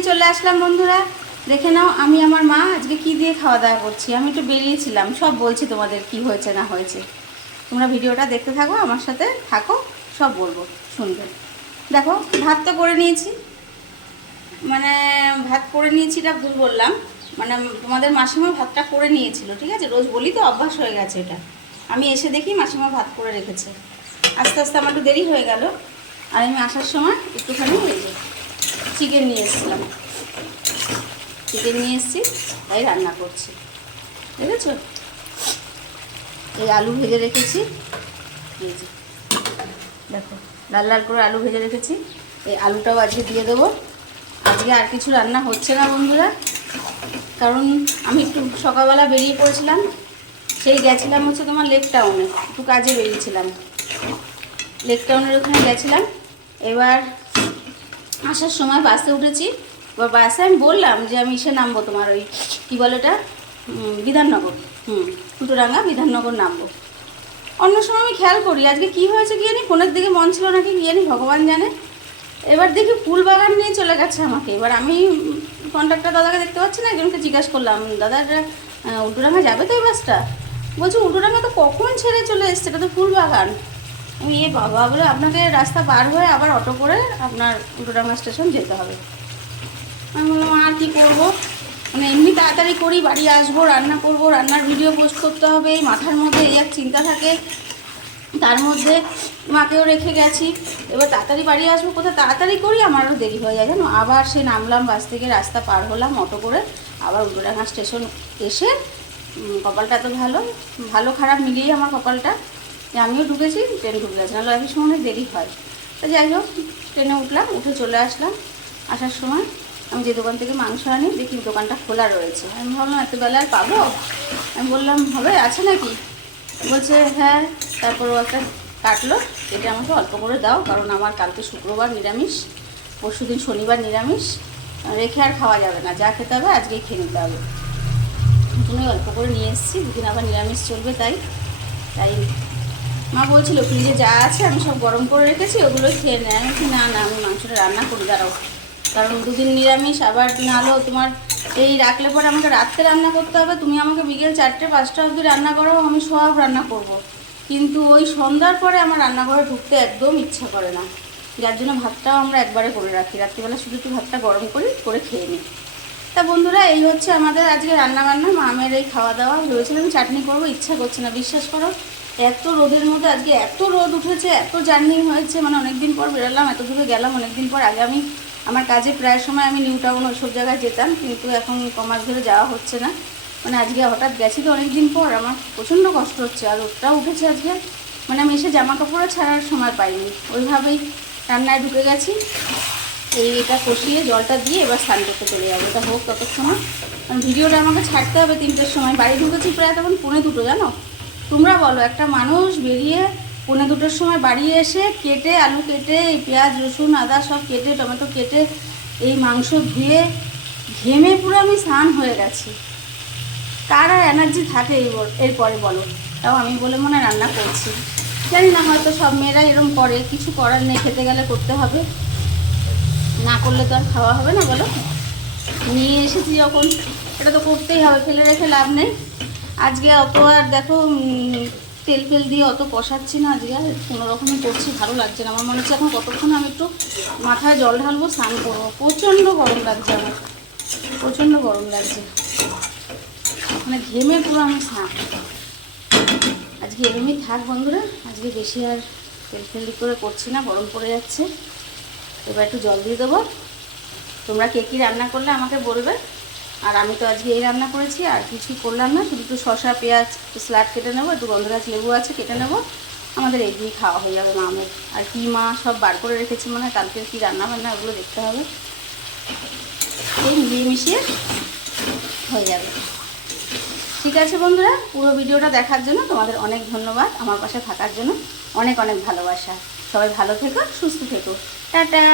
নিয়ে চলে আসলাম বন্ধুরা। দেখে নাও আমি আমার মা আজকে কি দিয়ে খাওয়া দাওয়া করছি। আমি একটু বেরিয়েছিলাম, সব বলছি তোমাদের কি হয়েছে না হয়েছে। তোমরা ভিডিওটা দেখতে থাকো, আমার সাথে থাকো, সব বলবো, শুনবে। দেখো ভাত তো করে নিয়েছি, মানে ভাত করে নিয়েছি, এটা ভুল বললাম। মানে তোমাদের মাসিমা ভাতটা করে নিয়েছিল, ঠিক আছে, রোজ বলি তো অভ্যাস হয়ে গেছে এটা। আমি এসে দেখি মাসিমা ভাত করে রেখেছে। আস্তে আস্তে আমার একটু দেরি হয়ে গেল। আর আমি আসার সময় একটুখানি এই যে চিকেন নিয়ে এসেছিলাম, চিকেন নিয়ে এসেছি, তাই রান্না করছি। দেখেছো, এই আলু ভেজে রেখেছি, এই যে দেখো লাল লাল করে আলু ভেজে রেখেছি। এই আলুটাও আজকে দিয়ে দেবো। আজকে আর কিছু রান্না হচ্ছে না বন্ধুরা, কারণ আমি একটু সকালবেলা বেরিয়ে পড়েছিলাম। সেই গেছিলাম হচ্ছে তোমার লেক টাউনে, একটু কাজে বেরিয়েছিলাম, লেক টাউনের ওখানে গেছিলাম। এবার আসার সময় বাসে উঠেছি। এবার বাসে আমি বললাম যে আমি এসে নামবো তোমার ওই কী বলে এটা, বিধাননগর, ফুটোডাঙ্গা বিধাননগর নামবো। অন্য সময় আমি খেয়াল করি, আজকে কি হয়েছে কি জানি, ফোনের দিকে মন ছিল নাকি কি জানি, ভগবান জানে। এবার দেখি ফুল বাগান নিয়ে চলে গেছে আমাকে। এবার আমি কন্ট্রাক্টর দাদাকে দেখতে পাচ্ছি না, একজনকে জিজ্ঞাসা করলাম, দাদা এটা উল্টোডাঙ্গা যাবে তো এই বাসটা? বলছি উল্টোডাঙ্গা তো কখন ছেড়ে চলে এসছে, এটা তো ফুল বাগান। আমি এ বাবা বলে, আপনাকে রাস্তা পার হয়ে আবার অটো করে আপনার উল্টোডাঙ্গা স্টেশন যেতে হবে। আমি বললাম আর কী করবো, মানে এমনি তাড়াতাড়ি করি, বাড়ি আসবো, রান্না করবো, রান্নার ভিডিও পোস্ট করতে হবে, এই মাথার মধ্যে এই এক চিন্তা থাকে। তার মধ্যে মাকেও রেখে গেছি, এবার তাড়াতাড়ি বাড়ি আসবো, কোথায় তাড়াতাড়ি করি, আমারও দেরি হয়ে যায় জানো। আবার সে নামলাম বাস থেকে, রাস্তা পার হলাম অটো করে, আবার উল্টোডাঙ্গা স্টেশন এসে কপালটা তো ভালো, ভালো খারাপ মিলিয়ে আমার কপালটা যে আমিও ঢুকেছি, ট্রেন ঢুকে গেছে, নাহলে একই সময় দেরি হয়। তো যাই হোক, ট্রেনে উঠলাম, উঠে চলে আসলাম। আসার সময় আমি যে দোকান থেকে মাংস আনি, দেখি দোকানটা খোলা রয়েছে। আমি ভাবলাম এত বেলা আর পাবো, আমি বললাম হবে, আছে নাকি? বলছে হ্যাঁ। তারপর ও একটা কাটলো, এটা আমাকে অল্প করে দাও, কারণ আমার কালকে শুক্রবার নিরামিষ, পরশু দিন শনিবার নিরামিষ, রেখে আর খাওয়া যাবে না, যা খেতে হবে আজকেই খেয়ে নিতে হবে। তুমি অল্প করে নিয়ে এসেছি, দুদিন আবার নিরামিষ চলবে, তাই তাই মা বলছিল ফ্রিজে যা আছে আমি সব গরম করে রেখেছি, ওগুলোই খেয়ে নেয়। আমি কি না না, আমি মাংসটা রান্না করি, দাঁড়াও, কারণ দুদিন নিরামিষ, আবার নাহলেও তোমার এই রাখলে পরে আমাকে রাত্রে রান্না করতে হবে। তুমি আমাকে বিকেল 4টে-5টা অবধি রান্না করো, আমি সব রান্না করব। কিন্তু ওই সন্ধ্যার পরে আমার রান্নাঘরে ঢুকতে একদম ইচ্ছা করে না, যার জন্য ভাতটাও আমরা একবারে করে রাখি, রাত্রিবেলা শুধু একটু ভাতটা গরম করে খেয়ে নিই। তা বন্ধুরা, এই হচ্ছে আমাদের আজকে রান্নাবান্না, মামের এই খাওয়া দাওয়া। ভেবেছিলাম চাটনি করবো, ইচ্ছা করছে না, বিশ্বাস করো, এত রোদের মধ্যে, আজকে এত রোদ উঠেছে, এত জার্নি হয়েছে, মানে অনেকদিন পর বেরোলাম, এত দূরে গেলাম অনেকদিন পর। আগে আমি আমার কাজে প্রায় সময় আমি নিউ টাউন ওইসব জায়গায় যেতাম, কিন্তু এখন কমাস ধরে যাওয়া হচ্ছে না। মানে আজকে হঠাৎ গেছি তো অনেকদিন পর, আমার প্রচণ্ড কষ্ট হচ্ছে। আর রোদটাও উঠেছে আজকে, মানে আমি এসে জামা কাপড়ও ছাড়ার সময় পাইনি, ওইভাবেই রান্নায় ঢুকে গেছি। এটা কষিয়ে জলটা দিয়ে এবার স্নান করতে চলে যাবো, এটা হোক ততক্ষণ। কারণ ভিডিওটা আমাকে ছাড়তে হবে 3টের সময়, বাড়ি ঢুকেছি প্রায় তখন 1:45, জানো। তোমরা বলো, একটা মানুষ বেরিয়ে 1:45-র সময় বাড়ি এসে কেটে, আলু কেটে, এই পেঁয়াজ রসুন আদা সব কেটে, টমেটো কেটে, এই মাংস ধুয়ে ঘেমে পুরো আমি স্নান হয়ে গেছি। কার আর এনার্জি থাকে এরপরে বলো? তাও আমি বলে মনে রান্না করছি, জানি না, হয়তো সব মেয়েরা এরকম করে, কিছু করার নেই, খেতে গেলে করতে হবে, না করলে তো আর খাওয়া হবে না বলো। নিয়ে এসেছি যখন, এটা তো করতেই হবে, ফেলে রেখে লাভ নেই। আজকে অত আর দেখো তেল ফেল দিয়ে অত কষাচ্ছি না, আজকে আর কোনো রকমই করছি, ভালো লাগছে না। আমার মনে হচ্ছে এখন কতক্ষণ আমি একটু মাথায় জল ঢালবো, স্নান করবো। প্রচণ্ড গরম লাগছে আমার, প্রচণ্ড গরম লাগছে, মানে ঘেমে পুরো আমি স্নান। আজকে এরমই থাক বন্ধুরা, আজকে বেশি আর তেল ফেল করে করছি না, গরম পড়ে যাচ্ছে। এবার একটু জল দিয়ে দেবো। তোমরা কে কী রান্না করলে আমাকে বলবে। আর আমি তো আজকে এই রান্না করেছি, আর কিছুই করলাম না, শুধু একটু শসা পেঁয়াজ স্যালাড কেটে নেবো, একটু গন্ধরাজ লেবু আছে কেটে নেবো, আমাদের এই দিয়ে খাওয়া হয়ে যাবে মামের। আর কি মা সব বার করে রেখেছি, মানে কালকের কী রান্না বান্না ওগুলো দেখতে হবে, এই মিলিয়ে মিশিয়ে হয়ে যাবে। ঠিক আছে বন্ধুরা, পুরো ভিডিওটা দেখার জন্য তোমাদের অনেক ধন্যবাদ, আমার পাশে থাকার জন্য অনেক অনেক ভালোবাসা। সবাই ভালো থেকো, সুস্থ থেকো, টাটা।